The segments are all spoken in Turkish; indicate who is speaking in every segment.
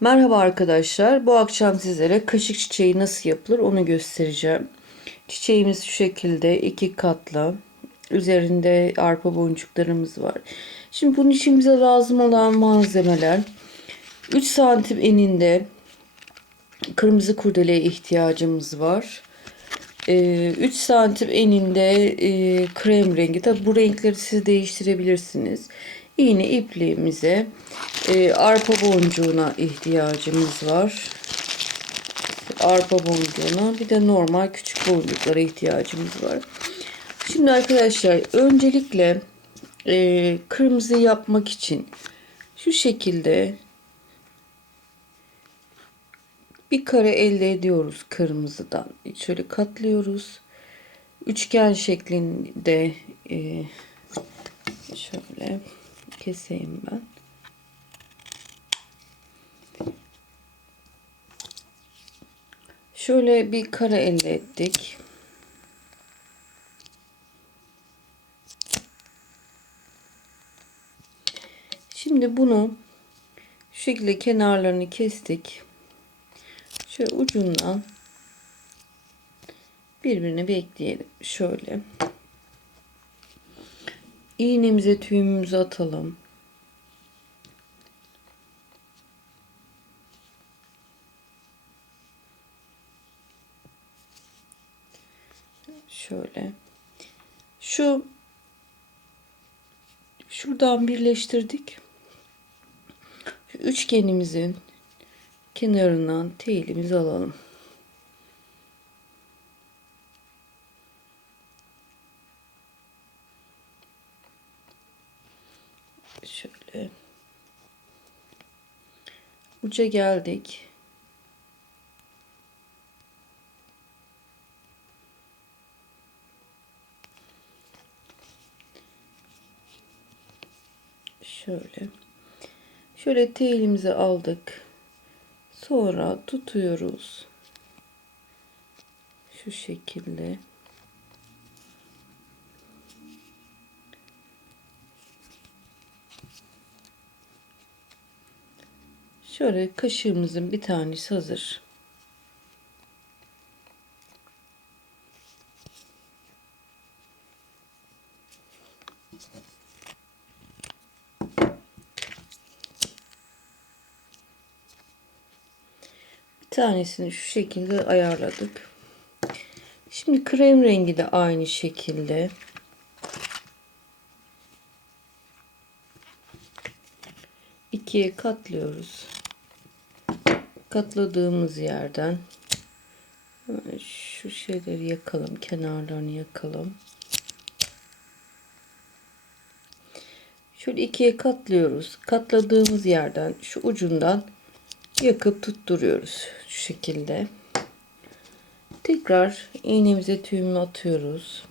Speaker 1: Merhaba arkadaşlar. Bu akşam sizlere kaşık çiçeği nasıl yapılır onu göstereceğim. Çiçeğimiz şu şekilde iki katlı. Üzerinde arpa boncuklarımız var. Şimdi bunun için bize lazım olan malzemeler 3 santim eninde kırmızı kurdeleye ihtiyacımız var. 3 santim eninde e, krem rengi. Tabi bu renkleri siz değiştirebilirsiniz. İğne ipliğimize e, arpa boncuğuna ihtiyacımız var. Arpa boncuğuna bir de normal küçük boncuklara ihtiyacımız var. Şimdi arkadaşlar öncelikle e, kırmızı yapmak için şu şekilde bir kare elde ediyoruz kırmızıdan. Şöyle katlıyoruz. Üçgen şeklinde e, şöyle keseyim ben. Şöyle bir kare elde ettik. Şimdi bunu şu şekilde kenarlarını kestik. Şöyle ucundan birbirine bekleyelim. Şöyle. İğnemize tüyümümüzü atalım. Şöyle. Şu şuradan birleştirdik. Şu üçgenimizin kenarından telimizi alalım. Şöyle uca geldik. Şöyle. Şöyle telimizi aldık. Sonra tutuyoruz. Şu şekilde. Şöyle kaşığımızın bir tanesi hazır. Bir tanesini şu şekilde ayarladık. Şimdi krem rengi de aynı şekilde. ikiye katlıyoruz. Katladığımız yerden şu şeyleri yakalım, kenarlarını yakalım. Şöyle ikiye katlıyoruz. Katladığımız yerden şu ucundan yakıp tutturuyoruz şu şekilde. Tekrar iğnemize tüyümünü atıyoruz.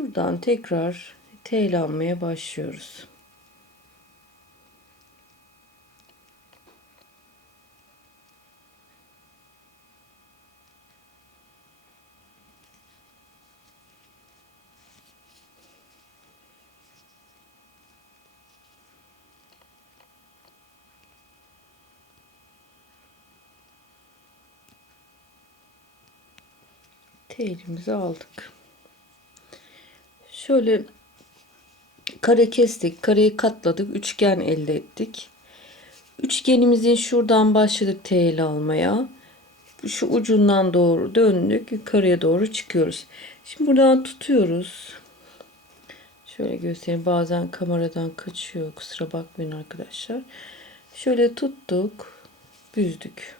Speaker 1: Şuradan tekrar teylanmaya başlıyoruz. telimizi aldık. Şöyle kare kestik. Kareyi katladık. Üçgen elde ettik. Üçgenimizin şuradan başladık tel almaya. Şu ucundan doğru döndük. Yukarıya doğru çıkıyoruz. Şimdi buradan tutuyoruz. Şöyle göstereyim. Bazen kameradan kaçıyor. Kusura bakmayın arkadaşlar. Şöyle tuttuk. Büzdük.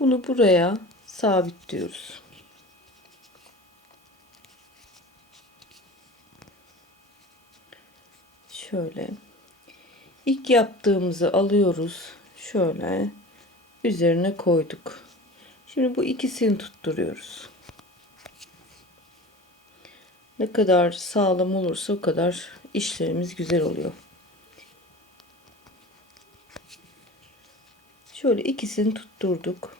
Speaker 1: Bunu buraya sabitliyoruz. Şöyle. İlk yaptığımızı alıyoruz. Şöyle üzerine koyduk. Şimdi bu ikisini tutturuyoruz. Ne kadar sağlam olursa o kadar işlerimiz güzel oluyor. Şöyle ikisini tutturduk.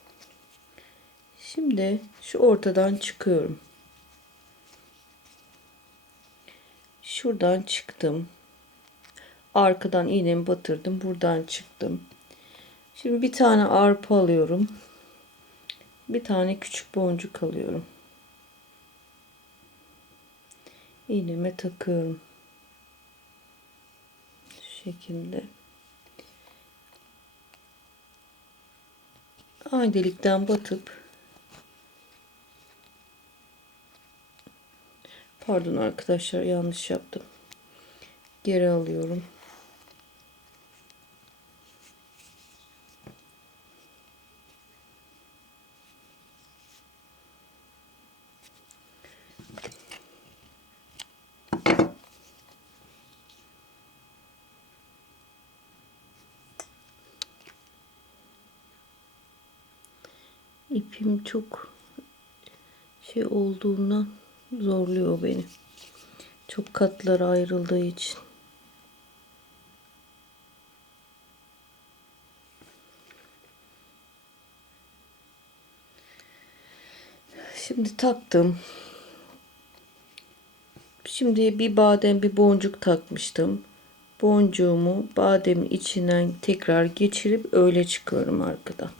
Speaker 1: Şimdi şu ortadan çıkıyorum. Şuradan çıktım. Arkadan iğnemi batırdım. Buradan çıktım. Şimdi bir tane arpa alıyorum. Bir tane küçük boncuk alıyorum. İğneme takıyorum. Şu şekilde. Aynı delikten batıp Pardon arkadaşlar yanlış yaptım. Geri alıyorum. İpim çok şey olduğundan zorluyor beni. Çok katlara ayrıldığı için. Şimdi taktım. Şimdi bir badem bir boncuk takmıştım. Boncuğumu bademin içinden tekrar geçirip öyle çıkıyorum arkadan.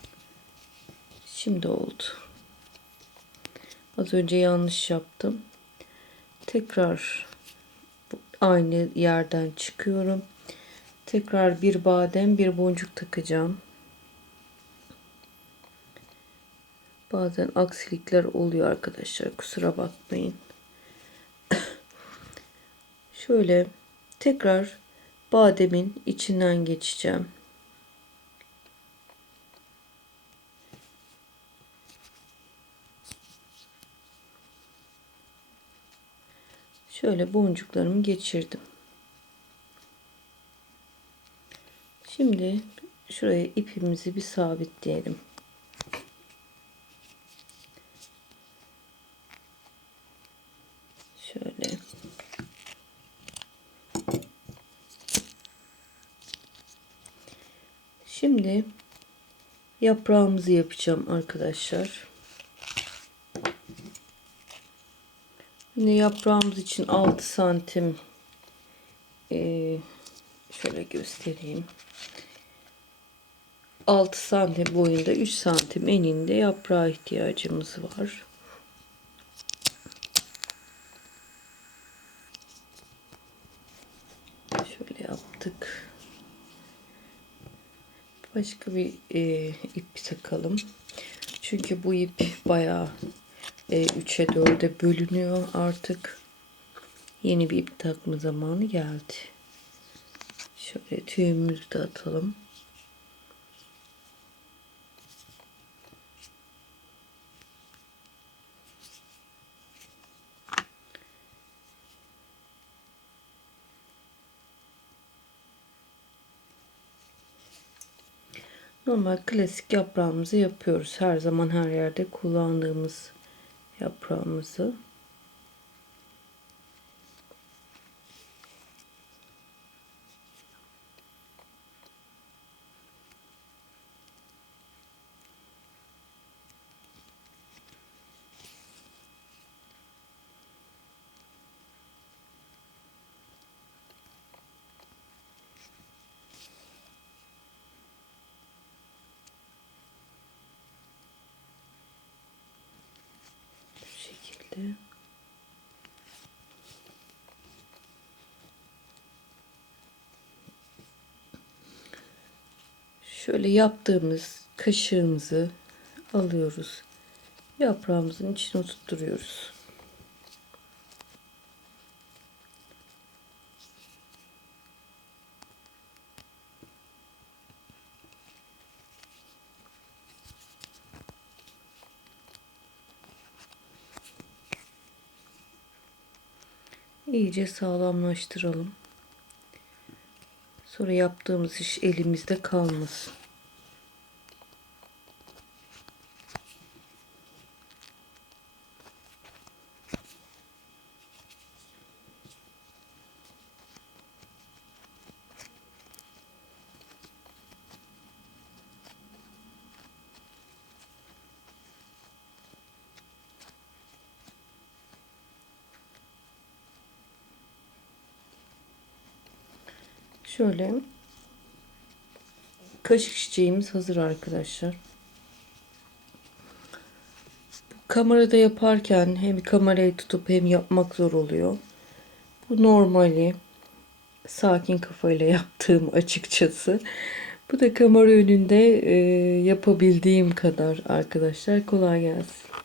Speaker 1: Şimdi oldu. Az önce yanlış yaptım. Tekrar aynı yerden çıkıyorum. Tekrar bir badem bir boncuk takacağım. Bazen aksilikler oluyor arkadaşlar. Kusura bakmayın. Şöyle tekrar bademin içinden geçeceğim. Şöyle boncuklarımı geçirdim. Şimdi şuraya ipimizi bir sabitleyelim. Şöyle. Şimdi yaprağımızı yapacağım arkadaşlar. Yine yaprağımız için 6 santim ee, şöyle göstereyim. 6 santim boyunda 3 santim eninde yaprağa ihtiyacımız var. Şöyle yaptık. Başka bir e, ip takalım. Çünkü bu ip bayağı e, 3'e 4'e bölünüyor artık. Yeni bir ip takma zamanı geldi. Şöyle tüyümüzü de atalım. Normal klasik yaprağımızı yapıyoruz. Her zaman her yerde kullandığımız yaprağımızı. şekilde. Şöyle yaptığımız kaşığımızı alıyoruz. Yaprağımızın içine tutturuyoruz. iyice sağlamlaştıralım. Sonra yaptığımız iş elimizde kalmasın. Şöyle kaşık çiçeğimiz hazır arkadaşlar. Kamerada yaparken hem kamerayı tutup hem yapmak zor oluyor. Bu normali sakin kafayla yaptığım açıkçası. Bu da kamera önünde e, yapabildiğim kadar arkadaşlar. Kolay gelsin.